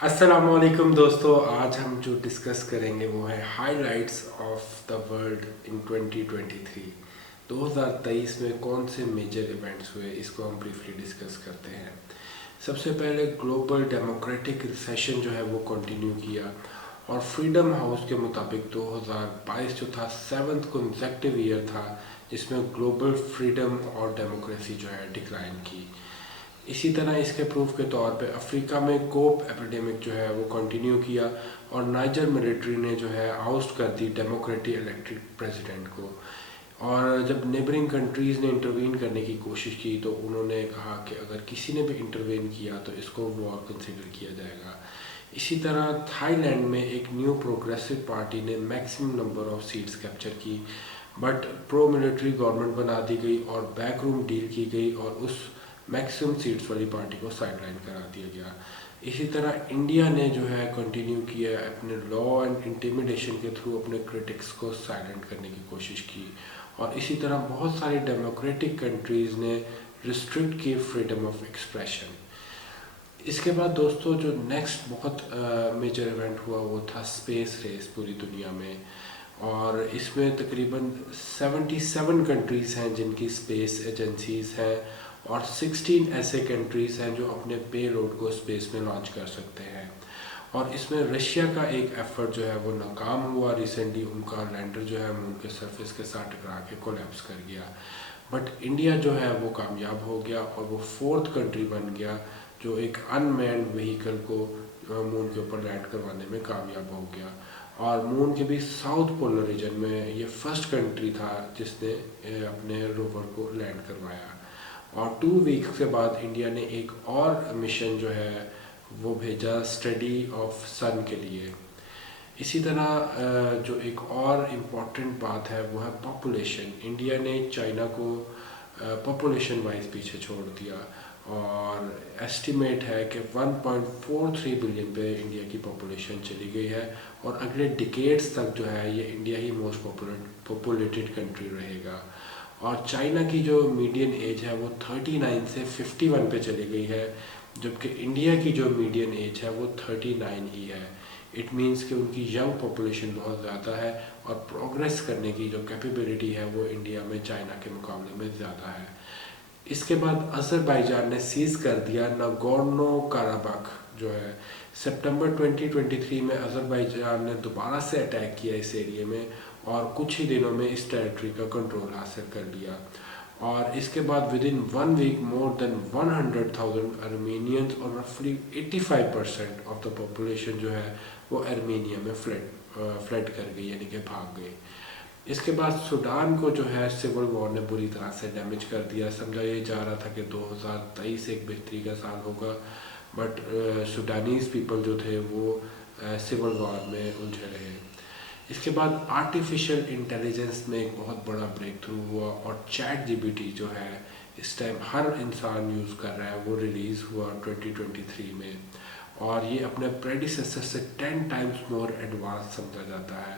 अस्सलामुअलैकुम दोस्तों, आज हम जो डिस्कस करेंगे वो है highlights of the world in 2023। 2023 में कौन से मेजर इवेंट्स हुए, इसको हम ब्रीफली डिस्कस करते हैं। सबसे पहले ग्लोबल डेमोक्रेटिक रिसेशन जो है वो कंटिन्यू किया और फ्रीडम हाउस के मुताबिक 2022 जो था 7th कंसेक्टिव ईयर था जिसमें ग्लोबल फ्रीडम और डेमोक्रेसी जो है डिक्लाइन की। इसी तरह इसके प्रूफ के तौर पे अफ्रीका में कोप एपिडेमिक जो है वो कंटिन्यू किया और नाइजर मिलिट्री ने जो है आउस्ट कर दी डेमोक्रेटिक इलेक्टेड प्रेसिडेंट को। और जब नेबरिंग कंट्रीज़ ने इंटरवीन करने की कोशिश की तो उन्होंने कहा कि अगर किसी ने भी इंटरवीन किया तो इसको वॉर कंसिडर किया जाएगा। इसी तरह थाईलैंड में एक न्यू प्रोग्रेसिव पार्टी ने maximum number of seats capture की, बट प्रो मिलिट्री गवर्नमेंट बना दी गई और बैकरूम डील की गई और उस मैक्सिमम सीट्स वाली पार्टी को साइडलाइन करा दिया गया। इसी तरह इंडिया ने जो है कंटिन्यू किया अपने लॉ एंड इंटिमिडेशन के थ्रू अपने क्रिटिक्स को साइलेंट करने की कोशिश की। और इसी तरह बहुत सारी डेमोक्रेटिक कंट्रीज़ ने रिस्ट्रिक्ट की फ्रीडम ऑफ एक्सप्रेशन। इसके बाद दोस्तों जो नेक्स्ट बहुत मेजर इवेंट हुआ वो था स्पेस रेस पूरी दुनिया में। और इसमें तकरीबन 77 कंट्रीज़ हैं जिनकी स्पेस एजेंसीज हैं और 16 ऐसे कंट्रीज़ हैं जो अपने पे लोड को स्पेस में लॉन्च कर सकते हैं। और इसमें रशिया का एक एफर्ट जो है वो नाकाम हुआ। रिसेंटली उनका लैंडर जो है मून के सरफेस के साथ टकरा के कोलैप्स कर गया, बट इंडिया जो है वो कामयाब हो गया और वो फोर्थ कंट्री बन गया जो एक अनमैन्ड व्हीकल को मून के ऊपर लैंड करवाने में कामयाब हो गया। और मून के भी साउथ पोलर रीजन में ये फर्स्ट कंट्री था जिसने अपने रोवर को लैंड करवाया। और 2 वीक्स के बाद इंडिया ने एक और मिशन जो है वो भेजा स्टडी ऑफ सन के लिए। इसी तरह जो एक और इम्पॉर्टेंट बात है वो है पॉपुलेशन। इंडिया ने चाइना को पॉपुलेशन वाइज पीछे छोड़ दिया और एस्टिमेट है कि 1.43 बिलियन पे इंडिया की पॉपुलेशन चली गई है और अगले डिकेड्स तक जो है ये इंडिया ही मोस्ट पॉपुलेटेड कंट्री रहेगा। और चाइना की जो मीडियन एज है वो 39 से 51 पे चली गई है, जबकि इंडिया की जो मीडियन एज है वो 39 ही है। इट मीन्स कि उनकी यंग पॉपुलेशन बहुत ज़्यादा है और प्रोग्रेस करने की जो कैपेबिलिटी है वो इंडिया में चाइना के मुकाबले में ज़्यादा है। इसके बाद अज़रबैजान ने सीज़ कर दिया नागोर्नो काराबाख जो है। सितंबर 2023 में अज़रबैजान ने दोबारा से अटैक किया इस एरिया में और कुछ ही दिनों में इस टेरिटरी का कंट्रोल हासिल कर लिया। और इसके बाद with in 1 week more than 100,000 Armenians और रफली 85% ऑफ द पॉपुलेशन जो है वो अर्मेनिया में फ्लड कर गई, यानी कि भाग गई। इसके बाद सूडान को जो है सिविल वॉर ने बुरी तरह से डैमेज कर दिया। समझा ये जा रहा था कि 2023 एक बेहतरी का साल होगा, बट सूडानीज पीपल जो थे वो सिविल वॉर में उलझे रहे। इसके बाद आर्टिफिशियल इंटेलिजेंस में एक बहुत बड़ा ब्रेक थ्रू हुआ और चैट जीपीटी जो है इस टाइम हर इंसान यूज़ कर रहा है, वो रिलीज़ हुआ 2023 में। और ये अपने प्रेडिसेसर से 10 टाइम्स मोर एडवांस समझा जाता है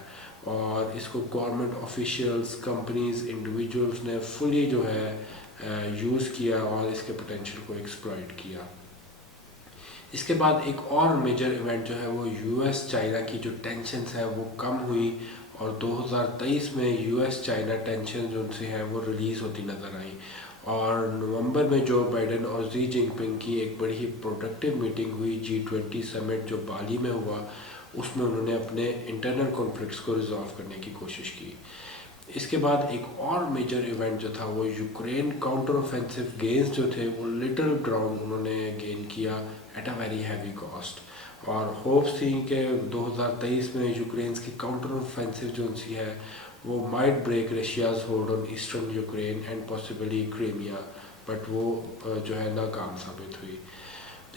और इसको गवर्नमेंट ऑफिशियल्स, कंपनीज, इंडिविजुअल्स ने फुली जो है यूज़ किया और इसके पोटेंशियल को एक्सप्लॉइट किया। इसके बाद एक और मेजर इवेंट जो है वो यूएस चाइना की जो टेंशन्स है वो कम हुई और 2023 में यूएस चाइना टेंशन जो उनसे है वो रिलीज़ होती नज़र आई। और नवंबर में जो बाइडेन और जी जिनपिंग की एक बड़ी ही प्रोडक्टिव मीटिंग हुई G20 समिट जो बाली में हुआ, उसमें उन्होंने अपने इंटरनल कॉन्फ्लिक्ट्स को रिजॉल्व करने की कोशिश की। इसके बाद एक और मेजर इवेंट जो था वो यूक्रेन काउंटर ऑफेंसिव गेन्स जो थे वो लिटिल ग्राउंड उन्होंने गेन किया at a very heavy cost. और होप्स थी कि 2023 में यूक्रेन की काउंटर ऑफेंसिव जो सी है वो might break Russia's hold on eastern Ukraine and possibly Crimea, but वो जो है नाकाम साबित हुई।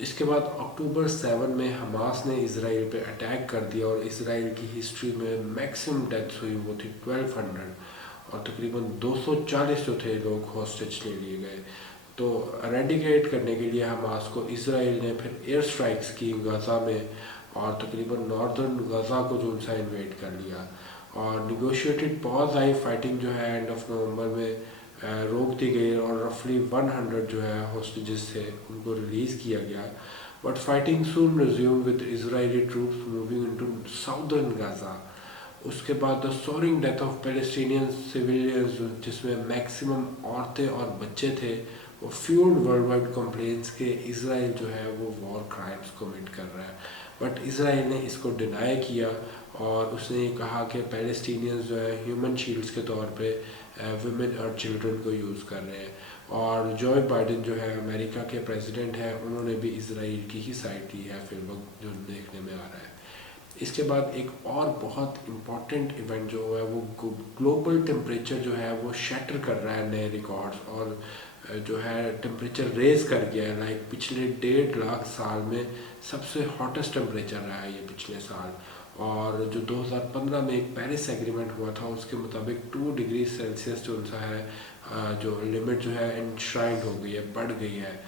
इसके बाद अक्टूबर 7 में हमास ने इसराइल पे अटैक कर दिया और इसराइल की हिस्ट्री में मैक्सिमम डेथ्स हुई वो थी 1200 और तकरीबन 240 जो थे लोग हॉस्टेज ले लिए गए। तो रेडिकेट करने के लिए हमास को इसराइल ने फिर एयर स्ट्राइक्स की गज़ा में और तकरीबन नॉर्दर्न गज़ा को जो उनसा इन्वेट कर लिया और निगोशिएटेड पॉज आई। फाइटिंग जो है एंड ऑफ नवंबर में रोक दी गई और रफली 100 जो है हॉस्टेजेस थे उनको रिलीज़ किया गया। But fighting soon resumed with Israeli troops moving into southern Gaza. उसके बाद the soaring death of Palestinian civilians, जिसमें मैक्सिमम औरतें और बच्चे थे, वो फ्यूल्ड वर्ल्ड वाइड कंप्लेंट्स के इसराइल जो है वो वॉर क्राइम्स कमिट कर रहा है। बट इसराइल ने इसको डिनाई किया और उसने ये कहा कि पैलेस्टीनियंस जो है ह्यूमन शील्ड्स के तौर पे वुमेन और चिल्ड्रन को यूज़ कर रहे हैं। और जो बाइडेन जो है अमेरिका के प्रेसिडेंट हैं, उन्होंने भी इसराइल की ही साइड ली है फिर वक्त, जो देखने में आ रहा है। इसके बाद एक और बहुत इम्पॉर्टेंट इवेंट जो है वो ग्लोबल टेम्परेचर जो है वो शैटर कर रहा है नए रिकॉर्ड्स, और जो है टेम्परेचर रेज कर गया है। लाइक पिछले 1.5 लाख साल में सबसे हॉटेस्ट टेम्परेचर रहा है ये पिछले साल। और जो 2015 में एक पेरिस एग्रीमेंट हुआ था उसके मुताबिक 2 डिग्री सेल्सियस जो उनसा है जो लिमिट जो है एनश्राइंड हो गई है, बढ़ गई है।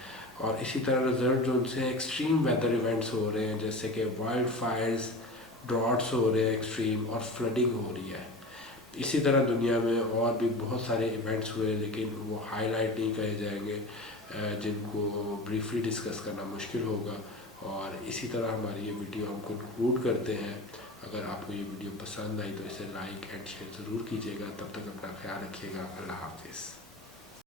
और इसी तरह रिजल्ट जो उनसे एक्सट्रीम वेदर इवेंट्स हो रहे हैं, जैसे कि वाइल्ड फायर्स, ड्रॉट्स हो रहे हैं एक्सट्रीम, और फ्लडिंग हो रही है। इसी तरह दुनिया में और भी बहुत सारे इवेंट्स हुए, लेकिन वो हाईलाइट नहीं करे जाएंगे, जिनको ब्रीफली डिस्कस करना मुश्किल होगा। और इसी तरह हमारी ये वीडियो हम कंक्लूड करते हैं। अगर आपको ये वीडियो पसंद आई तो इसे लाइक एंड शेयर ज़रूर कीजिएगा। तब तक अपना ख्याल रखिएगा। अल्लाह हाफिज़।